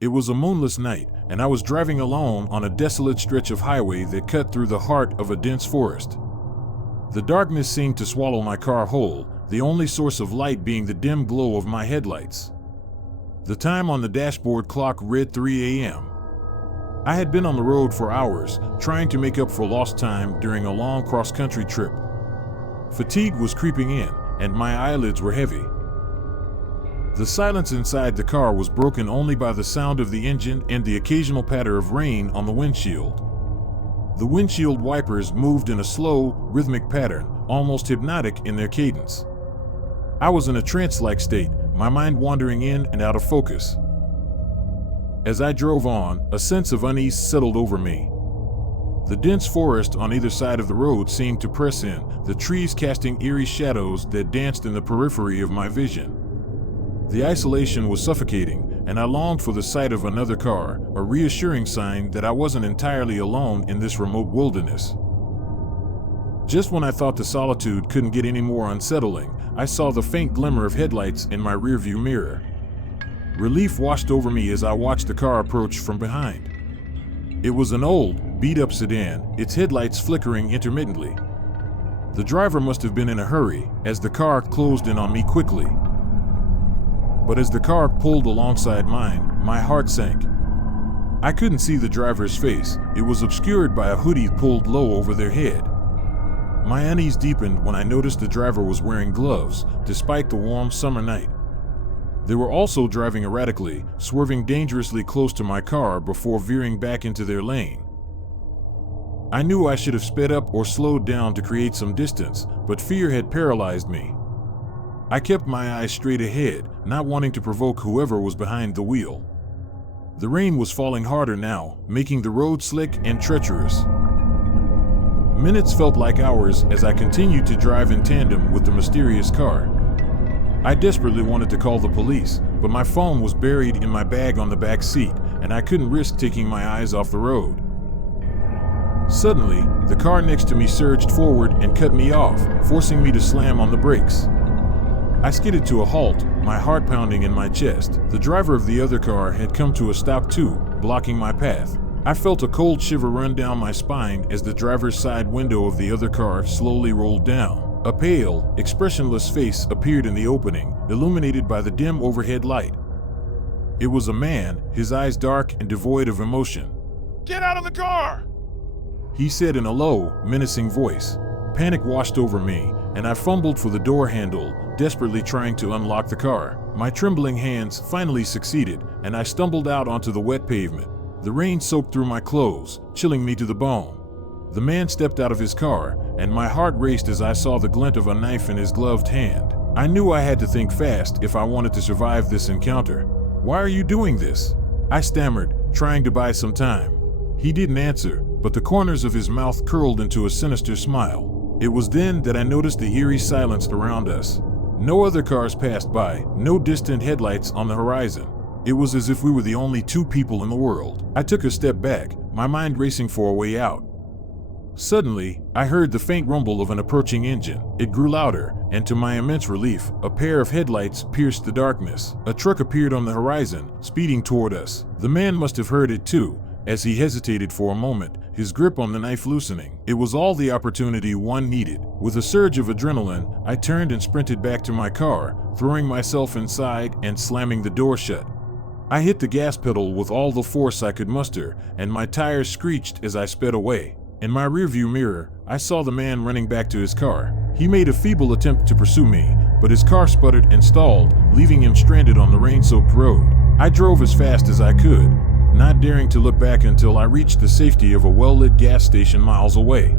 It was a moonless night, and I was driving alone on a desolate stretch of highway that cut through the heart of a dense forest. The darkness seemed to swallow my car whole, the only source of light being the dim glow of my headlights. The time on the dashboard clock read 3 a.m. I had been on the road for hours, trying to make up for lost time during a long cross-country trip. Fatigue was creeping in, and my eyelids were heavy. The silence inside the car was broken only by the sound of the engine and the occasional patter of rain on the windshield. The windshield wipers moved in a slow, rhythmic pattern, almost hypnotic in their cadence. I was in a trance-like state, my mind wandering in and out of focus. As I drove on, a sense of unease settled over me. The dense forest on either side of the road seemed to press in, the trees casting eerie shadows that danced in the periphery of my vision. The isolation was suffocating, and I longed for the sight of another car, a reassuring sign that I wasn't entirely alone in this remote wilderness. Just when I thought the solitude couldn't get any more unsettling, I saw the faint glimmer of headlights in my rearview mirror. Relief washed over me as I watched the car approach from behind. It was an old, beat-up sedan, its headlights flickering intermittently. The driver must have been in a hurry, as the car closed in on me quickly. But as the car pulled alongside mine, my heart sank. I couldn't see the driver's face, it was obscured by a hoodie pulled low over their head. My unease deepened when I noticed the driver was wearing gloves, despite the warm summer night. They were also driving erratically, swerving dangerously close to my car before veering back into their lane. I knew I should have sped up or slowed down to create some distance, but fear had paralyzed me. I kept my eyes straight ahead, not wanting to provoke whoever was behind the wheel. The rain was falling harder now, making the road slick and treacherous. Minutes felt like hours as I continued to drive in tandem with the mysterious car. I desperately wanted to call the police, but my phone was buried in my bag on the back seat, and I couldn't risk taking my eyes off the road. Suddenly, the car next to me surged forward and cut me off, forcing me to slam on the brakes. I skidded to a halt, my heart pounding in my chest. The driver of the other car had come to a stop too, blocking my path. I felt a cold shiver run down my spine as the driver's side window of the other car slowly rolled down. A pale, expressionless face appeared in the opening, illuminated by the dim overhead light. It was a man, his eyes dark and devoid of emotion. "Get out of the car!" he said in a low, menacing voice. Panic washed over me, and I fumbled for the door handle, desperately trying to unlock the car. My trembling hands finally succeeded, and I stumbled out onto the wet pavement. The rain soaked through my clothes, chilling me to the bone. The man stepped out of his car, and my heart raced as I saw the glint of a knife in his gloved hand. I knew I had to think fast if I wanted to survive this encounter. "Why are you doing this?" I stammered, trying to buy some time. He didn't answer, but the corners of his mouth curled into a sinister smile. It was then that I noticed the eerie silence around us. No other cars passed by, no distant headlights on the horizon. It was as if we were the only two people in the world. I took a step back, my mind racing for a way out. Suddenly, I heard the faint rumble of an approaching engine. It grew louder, and to my immense relief, a pair of headlights pierced the darkness. A truck appeared on the horizon, speeding toward us. The man must have heard it too, as he hesitated for a moment, his grip on the knife loosening. It was all the opportunity one needed. With a surge of adrenaline, I turned and sprinted back to my car, throwing myself inside and slamming the door shut. I hit the gas pedal with all the force I could muster, and my tires screeched as I sped away. In my rearview mirror, I saw the man running back to his car. He made a feeble attempt to pursue me, but his car sputtered and stalled, leaving him stranded on the rain-soaked road. I drove as fast as I could, not daring to look back until I reached the safety of a well-lit gas station miles away.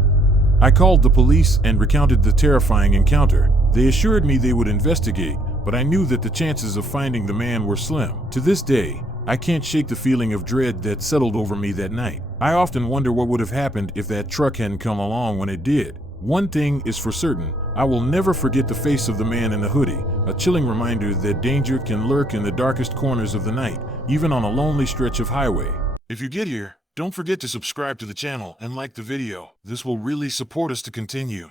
I called the police and recounted the terrifying encounter. They assured me they would investigate, but I knew that the chances of finding the man were slim. To this day, I can't shake the feeling of dread that settled over me that night. I often wonder what would have happened if that truck hadn't come along when it did. One thing is for certain, I will never forget the face of the man in the hoodie, a chilling reminder that danger can lurk in the darkest corners of the night, even on a lonely stretch of highway. If you get here, don't forget to subscribe to the channel and like the video. This will really support us to continue.